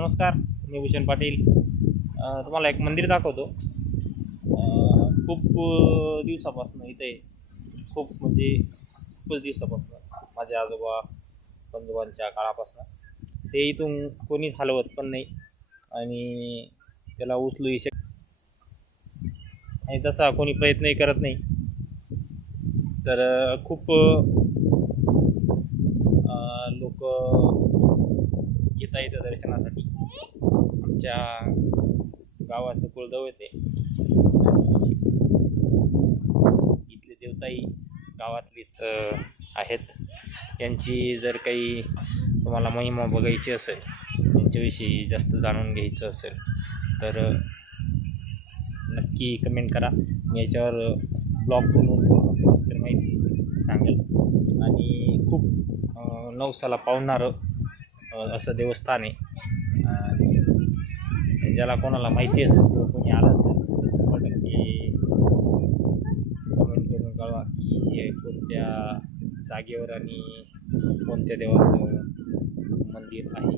नमस्कार, मी भूषण पाटील. तुम्हाला एक मंदिर दाखवतो. खूप दिवसापासून इथे खूप म्हणजे खूपच दिवसापासून माझे आजोबा बंधुबांच्या काळापासून ते इथून कोणीच हलवत पण नाही आणि त्याला उचलूही आणि तसा कोणी प्रयत्नही करत नाही. तर खूप लोक येता दर्शनासाठी. आमच्या गावाचं कुलदैवत आहे आणि इथले देवताही गावातलीच आहेत. यांची जर काही तुम्हाला महिमा बघायची असेल, यांच्याविषयी जास्त जाणून घ्यायचं असेल तर नक्की कमेंट करा. मी याच्यावर ब्लॉग बनवून तुम्हाला समजते माहिती सांगेल. आणि खूप नवसाला पावणारं असं देवस्थान आहे. ज्याला कोणाला माहिती असेल किंवा कोणी आलं असेल तर 100% कमेंट करून कळवा की हे कोणत्या जागेवर आणि कोणत्या देवाचं मंदिर आहे.